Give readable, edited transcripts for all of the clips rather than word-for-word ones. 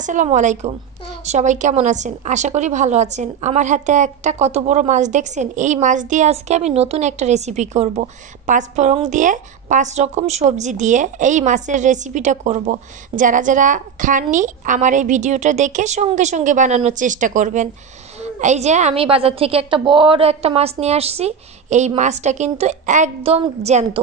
আসসালামু আলাইকুম। সবাই কেমন আছেন? আশা করি ভালো আছেন। আমার হাতে একটা কত বড় মাছ দেখছেন? এই মাছ দিয়ে আজকে আমি নতুন একটা রেসিপি করব। 5 ফোড়ন দিয়ে 5 রকম সবজি দিয়ে এই মাছের রেসিপিটা করব। যারা যারা খাননি আমার এই ভিডিওটা দেখে সঙ্গে সঙ্গে বানানোর চেষ্টা করবেন। এই যে আমি বাজার থেকে একটা বড় একটা মাছ নিয়ে আসছি। এই মাছটা কিন্তু একদম জ্যান্ত,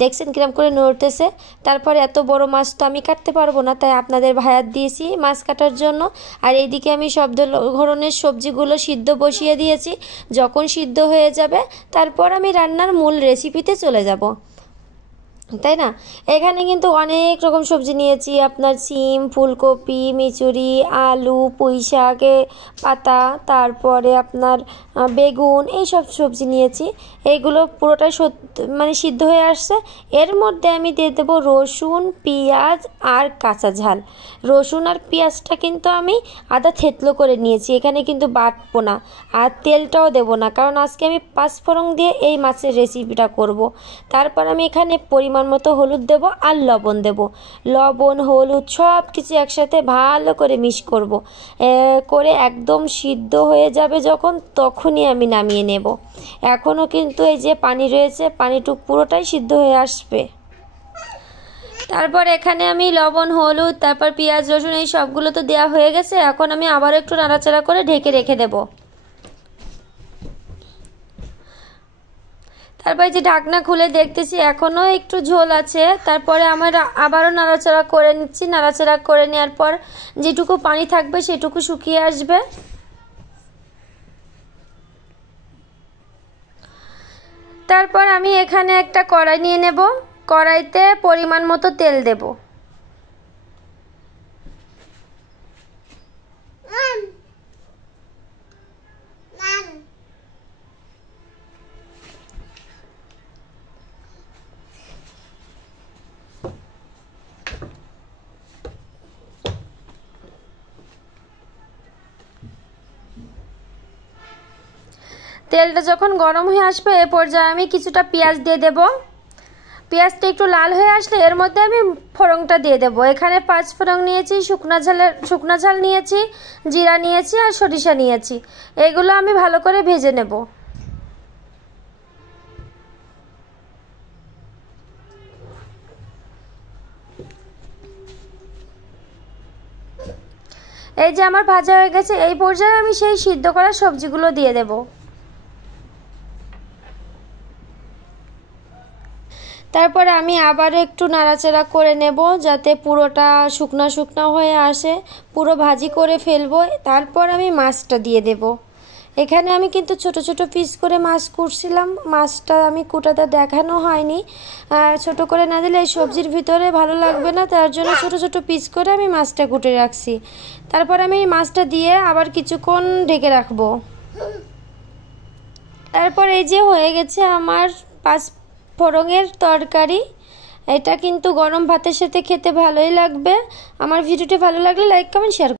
দেখছেন কিরম করে নড়তেছে। তারপরে এত বড় মাছ তো আমি কাটতে পারবো না, তাই আপনাদের ভায়াত দিয়েছি মাছ কাটার জন্য। আর এইদিকে আমি সব ধরনের সবজিগুলো সিদ্ধ বসিয়ে দিয়েছি। যখন সিদ্ধ হয়ে যাবে তারপর আমি রান্নার মূল রেসিপিতে চলে যাব, তাই না। এখানে কিন্তু অনেক রকম সবজি নিয়েছি, আপনার সিম, ফুলকপি, মিচুরি, আলু, পুঁই শাকে পাতা, তারপরে আপনার বেগুন, এই সব সবজি নিয়েছি। এইগুলো পুরোটাই মানে সিদ্ধ হয়ে আসছে। এর মধ্যে আমি দিয়ে দেবো রসুন, পেঁয়াজ আর কাঁচা ঝাল। রসুন আর পেঁয়াজটা কিন্তু আমি আদা থেতলো করে নিয়েছি, এখানে কিন্তু বাটবো না। আর তেলটাও দেবো না, কারণ আজকে আমি 5 ফোড়ন দিয়ে এই মাছের রেসিপিটা করব। তারপর আমি এখানে পরিমাণ মতো হলুদ দেব আর লবণ দেব। লবণ হলুদ সব কিছু একসাথে ভালো করে মিক্স করব, করে একদম সিদ্ধ হয়ে যাবে যখন, তখনই আমি নামিয়ে নেব। এখনও কিন্তু এই যে পানি রয়েছে, পানিটুক পুরোটাই সিদ্ধ হয়ে আসবে। তারপর এখানে আমি লবণ হলুদ তারপর পেঁয়াজ রসুন এই সবগুলো তো দেওয়া হয়ে গেছে। এখন আমি আবার একটু নাড়াচাড়া করে ঢেকে রেখে দেব। তারপরে যে ঢাকনা খুলে দেখতেছি এখনও একটু ঝোল আছে। তারপরে আমার আবারও নাড়াচাড়া করে নিচ্ছি। নাড়াচাড়া করে নেওয়ার পর যেটুকু পানি থাকবে সেটুকু শুকিয়ে আসবে। তারপর আমি এখানে একটা কড়াই নিয়ে নেব। কড়াইতে পরিমাণ মতো তেল দেব। তেলটা যখন গরম হয়ে আসবে এ পর্যায়ে আমি কিছুটা পেঁয়াজ দিয়ে দেব। পেঁয়াজটা একটু লাল হয়ে আসলে এর মধ্যে আমি ফোড়নটা দিয়ে দেব। এখানে 5 ফোড়ন নিয়েছি, শুকনা ঝাল নিয়েছি, জিরা নিয়েছি আর সরিষা নিয়েছি। এগুলো আমি ভালো করে ভেজে নেব। এই যে আমার ভাজা হয়ে গেছে, এই পর্যায়ে আমি সেই সিদ্ধ করা সবজিগুলো দিয়ে দেব। তারপরে আমি আবারও একটু নাড়াচাড়া করে নেব যাতে পুরোটা শুকনা শুকনা হয়ে আসে, পুরো ভাজি করে ফেলবো। তারপর আমি মাছটা দিয়ে দেব। এখানে আমি কিন্তু ছোট ছোট পিস করে মাছ কুটছিলাম, মাছটা আমি কুটাতে দেখানো হয়নি। ছোট করে না দিলে এই সবজির ভিতরে ভালো লাগবে না, তার জন্য ছোট ছোট পিস করে আমি মাছটা কুটে রাখছি। তারপর আমি এই মাছটা দিয়ে আবার কিছুক্ষণ ঢেকে রাখবো। তারপর এই যে হয়ে গেছে আমার 5 ফোড়নের তরকারি। এটা কিন্তু গরম ভাতের সাথে খেতে ভালোই লাগবে। আমার ভিডিওটি ভালো লাগলে লাইক কমেন্ট শেয়ার